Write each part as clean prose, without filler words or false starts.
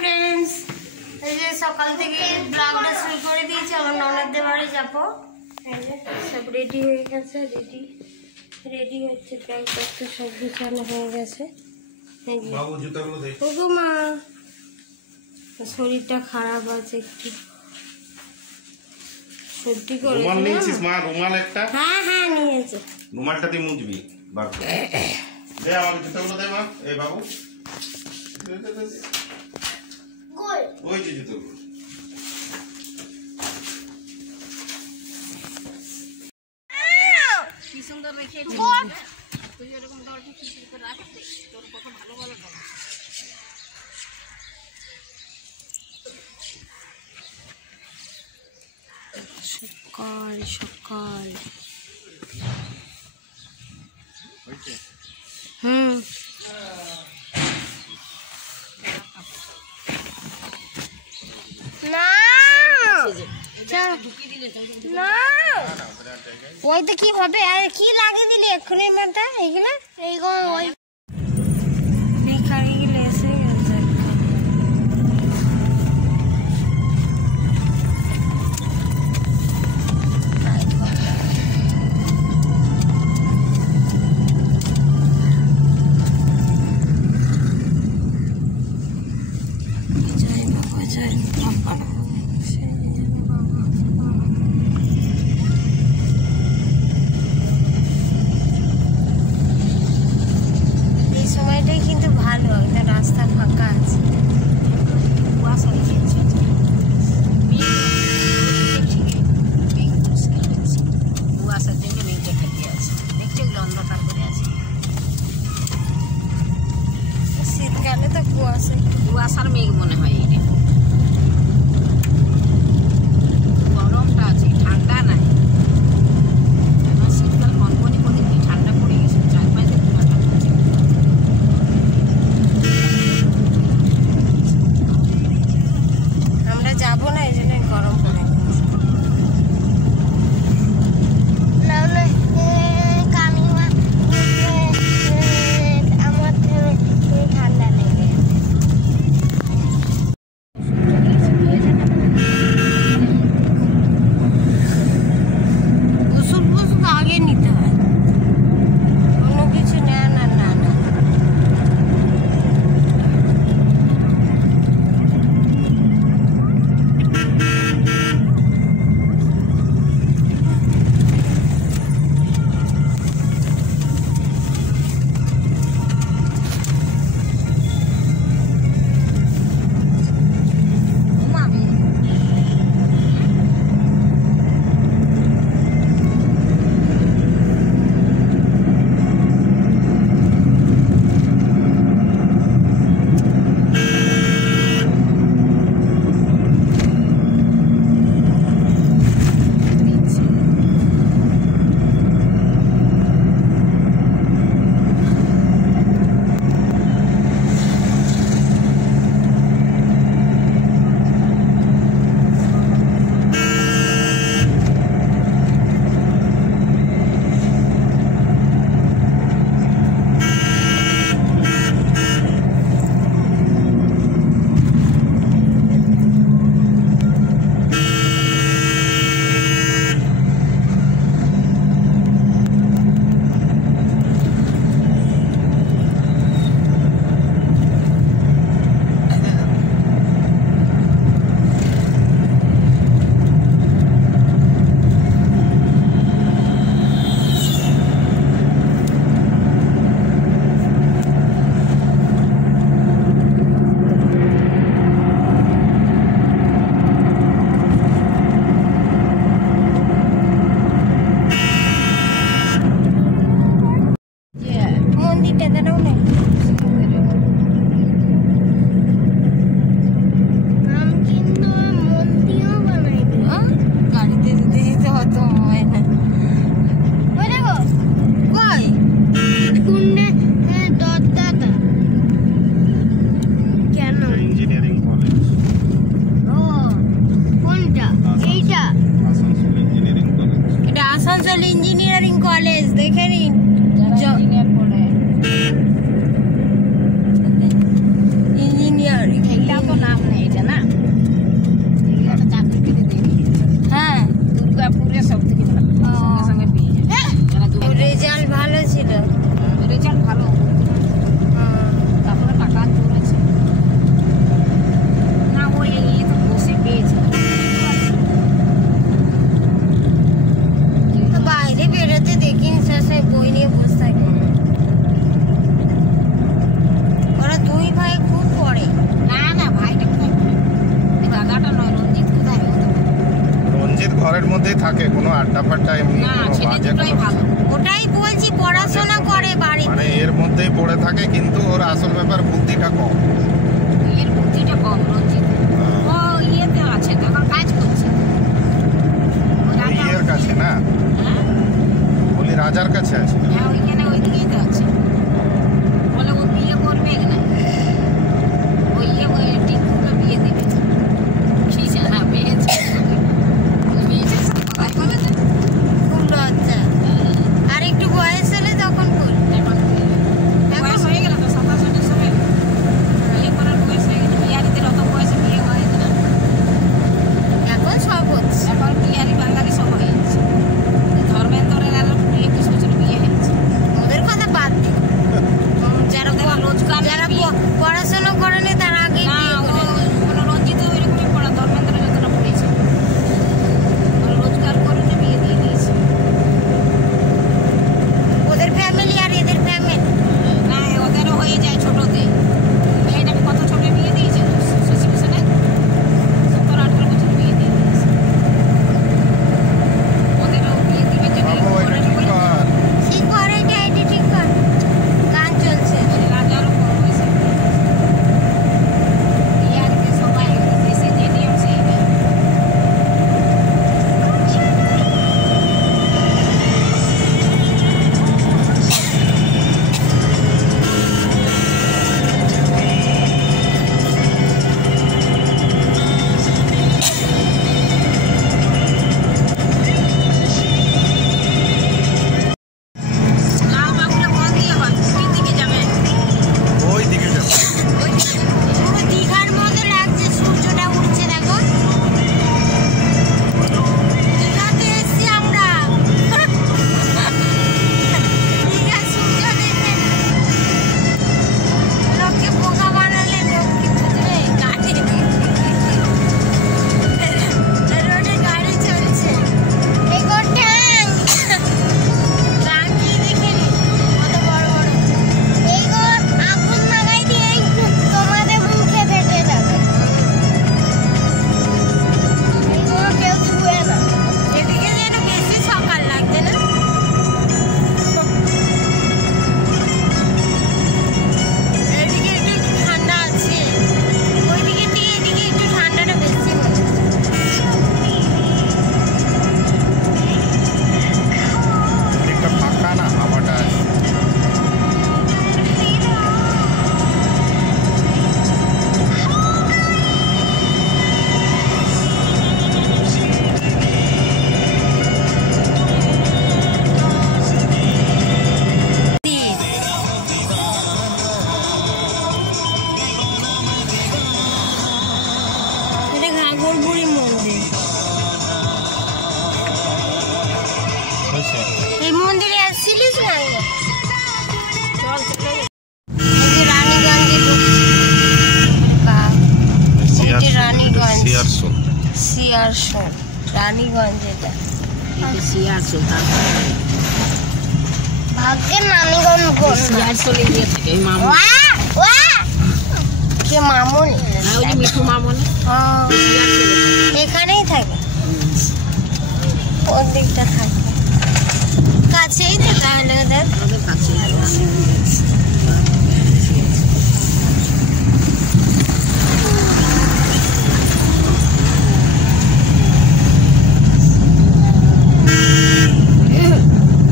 Friends, এই যে সকাল থেকে ব্লগটা শুরু করে দিয়েছি। আমার ননদদের বাড়ি যাবো। এই যে সব রেডি হয়ে গেছে, রেডি হচ্ছে, ব্যাগ পত্র সব গুছানো হয়ে গেছে। এই যে বাবু জুতাগুলো দেখ। ওগো মা, শরীরটা খারাপ আছে একটু, সত্যি করে। রুমাল নিয়েছিস মা? রুমাল একটা? হ্যাঁ হ্যাঁ নিয়েছে। রুমালটা দিয়ে মুছবি। বার করে দে আমাকে জুতাগুলো দে মা। এই বাবু ওই যে জুতোগুলো। কি সুন্দর রেখেছি তুই, এরকম দরটি কিছু করে রাখতে তোর কত ভালো ভালো খাবার। সকাল সকাল ওইটা কি হবে? আর কি লাগিয়ে দিলি এক্ষুনি মাথা? এইগুলো ওই ভিখারি গিলে এসে গেছে। জয় বাবা, জয় বাবা। সময়টাই কিন্তু ভালো, একটা রাস্তা ফাঁকা আছে। কুয়াশা রেখেছে, কুয়াশার জন্য মেঘটা খেতে আছে, দেখছি ওগুলো অন্ধকার করে আছে। শীতকালে তো কুয়াশার মেঘ মনে হয়। এটা গরমটা আছে, ঠান্ডা নাই। শীতকাল কনকনে করে ঠান্ডা পড়ে গেছে, চারপাশে কুয়াশা পড়ছে। আমরা যাবো না, এই জন্য গরম পড়ে। ব্যাপারটা এমনি না, কোনো ছেলে বাজে দুটোই কোনো ভালো। কিছু না। ওটাই বলছি, পড়াশোনা করে বাড়িতে। মানে এর মধ্যেই পড়ে থাকে, কিন্তু ওর আসল ব্যাপার বুদ্ধিটা কম। এর বুদ্ধিটা কম রঞ্জিত। ও ইয়েতে আছে, তখন কাজ করছে। ও ওই রাজা ইয়ের কাছে না, হ্যাঁ, বলি রাজার কাছে আছে। হ্যাঁ, ওইখানে ওইদিকেই তো আছে। বলে ও বিয়ে করবে না, ওই টিকুকে বিয়ে দেবে। খিসে না পেয়েছে, মেয়েছে কথাই বলে না। খুব লজ্জা। আর একটু বয়স হলে তখন করবে। এখন বয়স হয়ে গেল তো, 27 সময় বিয়ে করার বয়স হয়ে গেল। বিহারিদের অত বয়সে বিয়ে হয় না। এখন সব হচ্ছে। এখন বিহারি বাঙালি সব হয়ে যাচ্ছে। ধর্মেন্দ্রের আরো 21 বছর বিয়ে হয়েছে। ওদের কথা বাদ দিন। যারা ওদের রোজগার যারা বিয়ে। পড়াশোনা করেনি তারা আগে না, বিয়ে করে নেয়। কোনো রঞ্জিত ওইরকমই পড়া, ধর্মেন্দ্র যতটা পড়েছে ওরা রোজগার করে না, বিয়ে দিয়ে দিয়েছে। ওদের ফ্যামিলি আর এদের ফ্যামিলি না, ওদেরও হয়ে যায় ছোটতে। মেয়েটাকে কত ছোট বিয়ে দিয়েছে, সিচুয়েশনে 17-18 বছর বিয়ে দিয়ে দিয়েছে। ওদেরও বিয়ে দিবে যদি বাবু এটা করে ঠিক বলে। কর। ঠিক করে, এটা এডিটিং কর। গান চলছে। রাজারও কম বয়সে বিয়ে দিয়েছে। বিহারিতে সবাই দেশে যে নিয়ম সেইটা। লাল বাবুরা কোন দিয়ে হয়, কোন দিকে যাবে? ওই দিকে যাবো। পুরো দীঘার মতো লাগছে, সূর্যটা উঠছে দেখো। দীঘাতে এসছি আমরা। দীঘার সূর্য দেখে লোককে বোকা বানালে লোক কি বুঝবে? গাড়ি রোডে গাড়ি চলছে। এগো ট্যাঙ্ক, ট্যাঙ্কি দেখিনি কত বড় বড়। এইগো আগুন লাগাই দিয়ে তোমাদের মুখে ফেটে যাবে। এইগো কেউ ছুঁয়ে না। এদিকে যেন বেশি সকাল লাগছে না? এদিকে একটু একটু ঠান্ডা আছে, ওইদিকে থেকে এদিকে একটু ঠান্ডাটা বেশি মনে হচ্ছে। দিকটা ফাঁকা না, হাওয়াটা আছে। এটা ঘাগরবুড়ি মন্দির। এই মন্দিরে আসছিলিস না? চল চলে এই যে রানীগঞ্জে ঢুকছি। এটা রানীগঞ্জ, সিয়ারসো। সিয়ারসো, রানীগঞ্জ এটা। এটা সিয়ার সুলতান। ভাগ্যের রানীগঞ্জ বল না। সিয়ার চলে গিয়ে থাকে ওই মামু। কে মামুনি? হ্যাঁ, ওই যে মিঠু মামনি হ্যাঁ, সিয়ার চলে থাকে। এখানেই থাকে, ওর দিকটা থাকে। কাছেই তো তাহলে ওদের। ওদের কাছে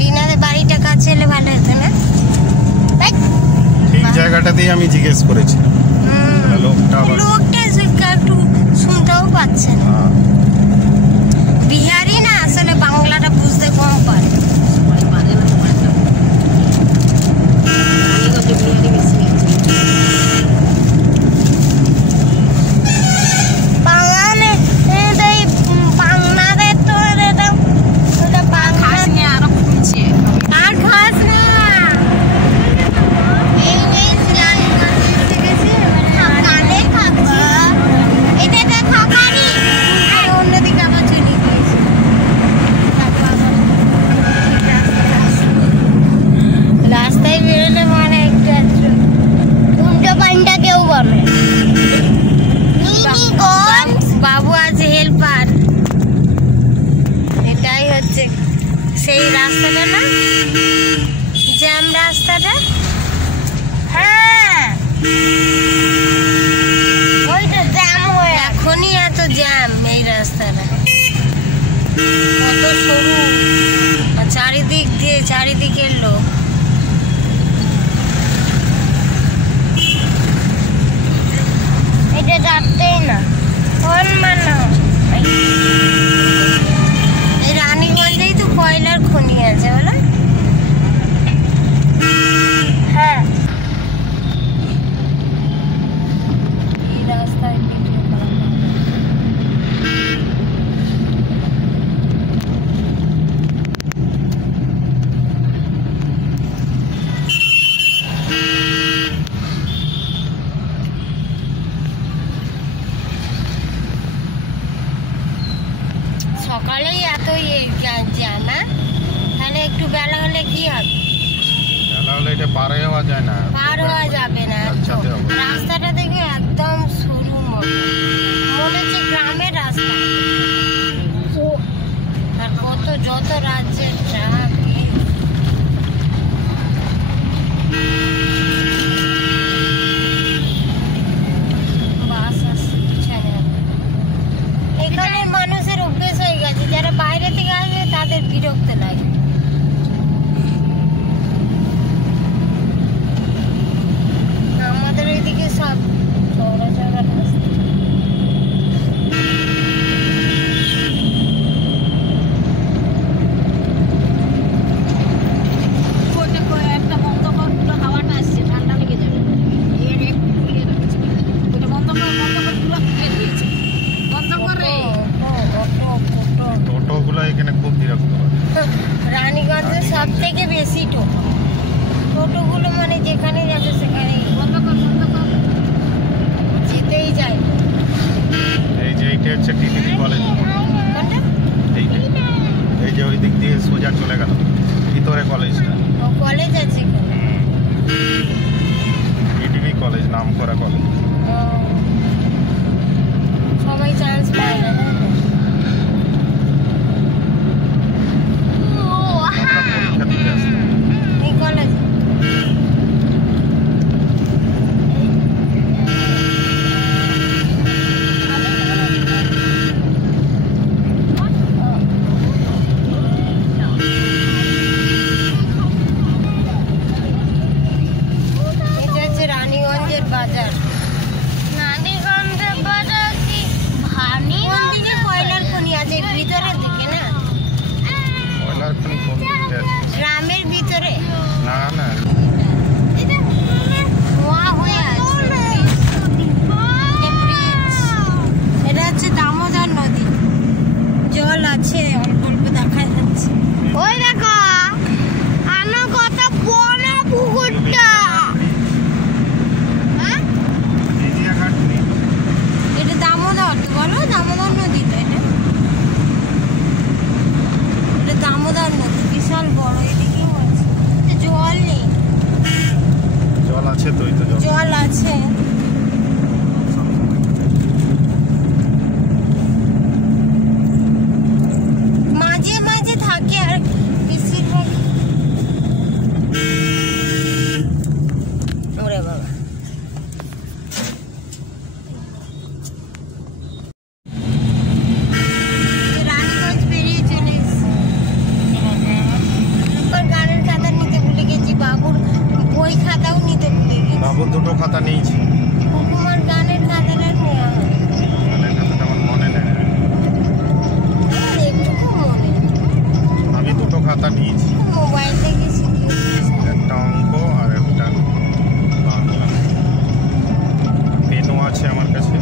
রিনাদের বাড়িটা কাছে এলে ভালো হতো না? ঠিক জায়গাটাতেই আমি জিজ্ঞেস করেছিলাম। লোকটা আবার লোকটা একটু শুনতেও পাচ্ছে না। হ্যাঁ। বিহারি না, আসলে বাংলাটা বুঝতে কম পারে। সবাই পারে না, সবাই না। রানীগঞ্জে বিহারি বেশি আছে। বাঙালি বাংলাদেশ তো এটা খাস নিয়ে আরো ফুটছে। আর খাস না। এই নেই রানীগঞ্জে এসে গেছে, কালে খাচ্ছি। এটা তো খাবারই। আর অন্যদিকে আবার চলে গিয়েছে। জ্যাম রাস্তাটা। হ্যাঁ ওইটা জ্যাম হয়ে এখনই এত জ্যাম এই রাস্তাটা, কত সরু, চারিদিক দিয়ে চারিদিকের লোক। এটা যাচ্ছেই না কোন মানো। এই রানীগঞ্জেই তো কয়লার খনি আছে বলো। হ্যাঁ এই রাস্তায় ভিডিও করা সকালেই এত জ্যাম, তাহলে একটু বেলা হলে কি হবে? বেলা হলে এটা পার হওয়া যায় না, পার হওয়া যাবে না। রাস্তাটা দেখে একদম সরু মনে হচ্ছে গ্রামের রাস্তা। আর কত যত রাজ্যের ট্রাক, বাস আসছে পিছনে। এখানে মানুষের অভ্যেস হয়ে গেছে, যারা বাইরে থেকে আসবে তাদের বিরক্ত লাগে। আমাদের এইদিকে সব চওড়া চওড়া রাস্তা। একটা বন্ধ কর, পুরো হাওয়াটা আসছে, ঠান্ডা লেগে যাবে। এর একটু খুলে রাখছে, ওটা বন্ধ কর, পুরো খুলে দিয়েছে। বন্ধ করে টোটোগুলো এখানে খুব বিরক্ত করে। রানীগঞ্জে সব থেকে বেশি টোটোগুলো মানে যেখানে যাবে সেখানে বন্ধ কর, যেতেই যায়। এই যে এইটা হচ্ছে টিটিডি কলেজ, কোনটা? এই যে ওই দিক দিয়ে সোজা চলে গেল ভিতরে কলেজটা। ও কলেজ আছে এখানে। টিটিডি কলেজ, নাম করা কলেজ। ও, সবাই চান্স পায় না। আমরা পরীক্ষা দিতে আসতাম। এই কলেজ এটা হচ্ছে রানীগঞ্জের বাজার। রানীগঞ্জের বাজার কি কোন দিকে কয়লার খনি আছে? ভিতরের দিকে না, কয়লার খনি কোন দিকে আছে? গ্রামের ভিতরে না না, ধোঁয়া হয়ে আছে। এটা হচ্ছে দামোদর নদী, জল আছে অল্প অল্প দেখা যাচ্ছে। ওই দেখো আমার কত বড় পুকুরটা। এটা দামোদর তো বলো, দামোদর নদী তো এটা। এটা দামোদর নদী, বিশাল বড়। এদিকেও আছে, জল নেই। জল আছে তো, জল আছে। মাঝে মাঝে থাকে আর বেশিরভাগ। ওরে বাবা, রানীগঞ্জ পেরিয়ে চলে এসেছি। গানের খাতা নিতে ভুলে গেছি, বাবুর বই খাতাও নিতে ভুলে গেছি। বাবুর দুটো খাতা নিয়েছি, হুকুমার গানের খাতাটা নেওয়া হয়। গানের খাতাটা আমার মনে নেই। একটুকু মনে, আমি দুটো খাতা নিয়েছি, মোবাইল থেকে শিখিয়েছি। একটা অঙ্ক আর একটা বাংলা। পেনও আছে আমার কাছে।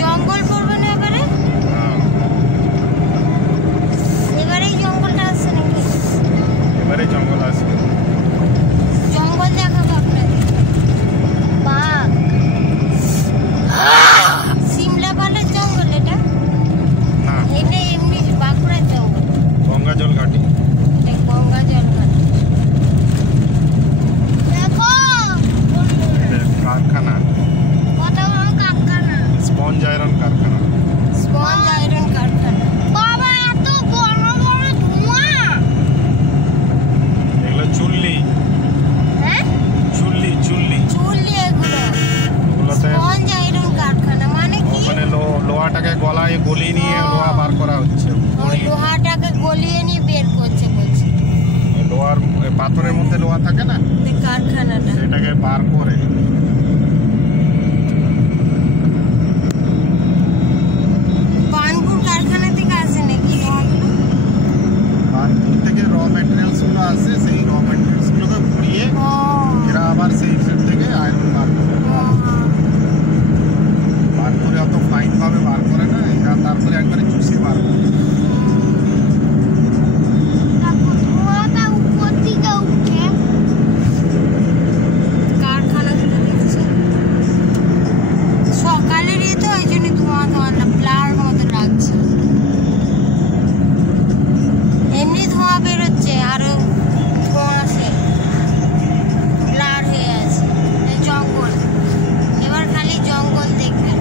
জঙ্গল পড়বে না এবারে? এবারেই জঙ্গলটা আসছে নাকি? এবারে জঙ্গল আসবে। ওই লোহাটাকে গলিয়ে নিয়ে বের করছে বলছে। লোহার পাথরের মধ্যে লোহা থাকে না, কারখানাটা সেটাকে বার করে বানপুর কারখানা থেকে আসে নাকি? বানপুর থেকে র ম্যাটেরিয়ালস গুলো আসে, সেই র ম্যাটেরিয়ালস গুলোকে পুড়িয়ে এরা আবার সেই থেকে আয়রন বার করে। বার করে অত ফাইন ভাবে বার করে না এরা, তারপরে একবারে চুষে বার করে। সকালের তো ওই জন্য ধোঁয়া ধোঁয়া না, ব্লার মতো লাগছে। এমনি ধোঁয়া বেরোচ্ছে, আরো ধোঁয়া আছে, ব্লার হয়ে আছে। জঙ্গল, এবার খালি জঙ্গল দেখবেন।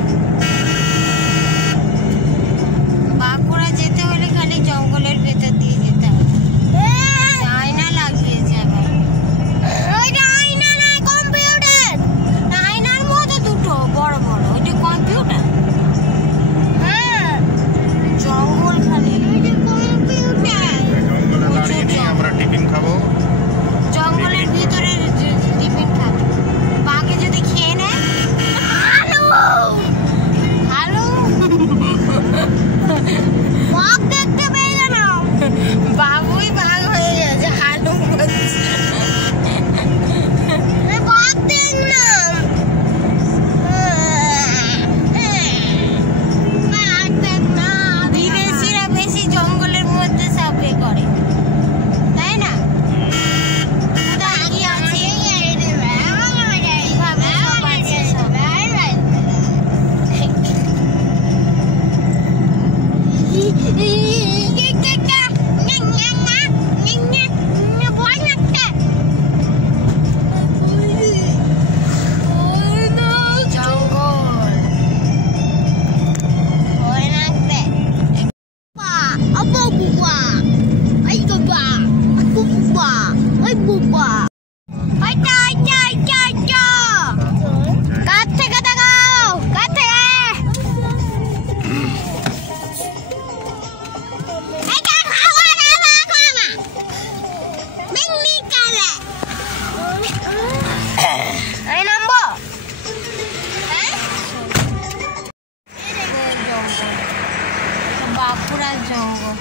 বাঁকুড়া যেতে হলে খালি জঙ্গলের ভেতর দিয়ে যেতে হবে। আয়না লাগবে যাবে, আয়না না কম্পিউটার, আয়নার মতো দুটো বড় বড়, ওইটা কম্পিউটার। হ্যাঁ জঙ্গল খালি কম্পিউটার। জঙ্গলে দাঁড়িয়ে নিয়ে আমরা টিফিন খাবো, জঙ্গলের ভিতরে টিফিন খাবো। বাঘে যদি খেয়ে নেয়, হ্যালো হ্যালো বাঘ দেখতে পেয়ে গেল, বাবুই বাঘ হয়ে গেছে, হ্যালো বলছে। বাঘ দেখলাম, বাঘ দেখলাম। বিদেশিরা বেশি জঙ্গলের মধ্যে সাফে করে, তাই না? তাকিয়ে আছে, এইভাবে সব আছে সব। বাঁকুড়ার জঙ্গল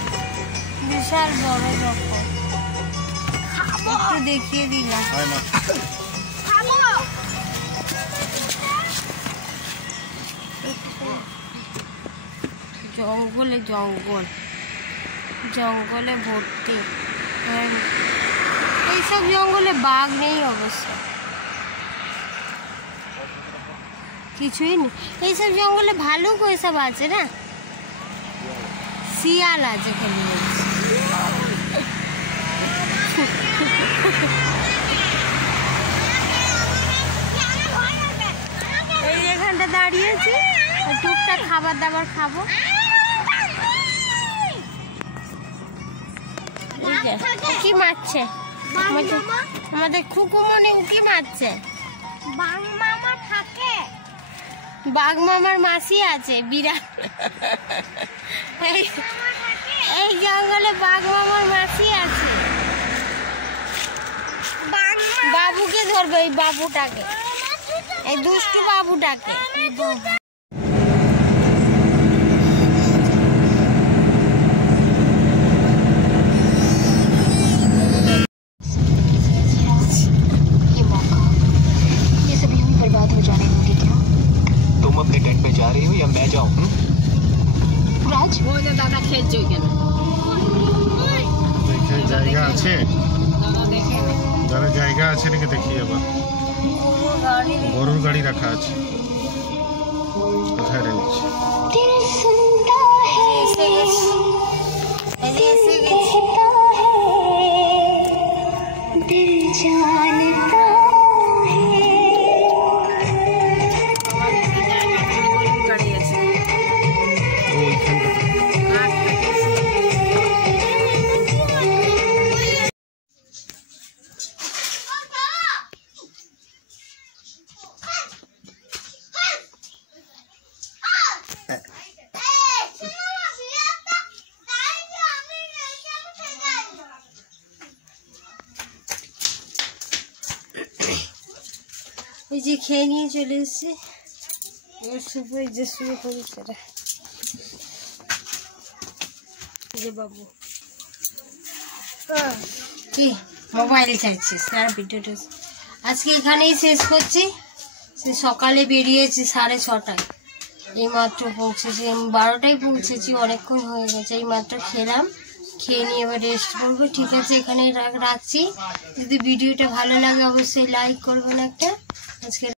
বিশাল বড় রকম, একটু দেখিয়ে দিলাম। জঙ্গলে জঙ্গল, জঙ্গলে ভর্তি। এইসব জঙ্গলে বাঘ নেই অবশ্য, কিছুই নেই। এইসব জঙ্গলে ভালুক ওইসব আছে না, শিয়াল আছে খালি। এই এখানটা দাঁড়িয়েছি, টুকটাক খাবার দাবার খাবো। উকি মারছে আমাদের খুকুমনে, উকি মারছে। বাঘ মামা থাকে, বাঘ মামার মাসি আছে বিরাট। এই জঙ্গলে বাঘ মামার মাসি আছে। বাবুকে ধরবে, এই বাবুটাকে, এই দুষ্টু বাবুটাকে। बर्बाद हो जाने होगी क्या? तुम अपने टेंट पे जा रही हो या मैं जाऊं? राज वो जो दादा खेलছে কেন? দেখে জায়গা আছে, দাদা দেখে না। যারা জায়গা আছে নাকি দেখি আবার। গরুর গাড়ি রাখা আছে, কোথায় রেখেছে? दिल सुनता है दिल जानता গাড়ি আছে। এই যে খেয়ে নিয়ে চলে এসেছি, এবার শুভ এই যে শুয়ে পড়েছে এরা। এই যে বাবু কি মোবাইল চাইছিস আর ভিডিওটা আজকে এখানেই শেষ করছি। সে সকালে বেরিয়েছি 6:30টায়, এইমাত্র পৌঁছেছি, 12টায় পৌঁছেছি, অনেকক্ষণ হয়ে গেছে। এইমাত্র খেলাম, খেয়ে নিয়ে এবার রেস্ট করবো। ঠিক আছে, এখানেই রাখছি। যদি ভিডিওটা ভালো লাগে অবশ্যই লাইক করবেন একটা। আজকে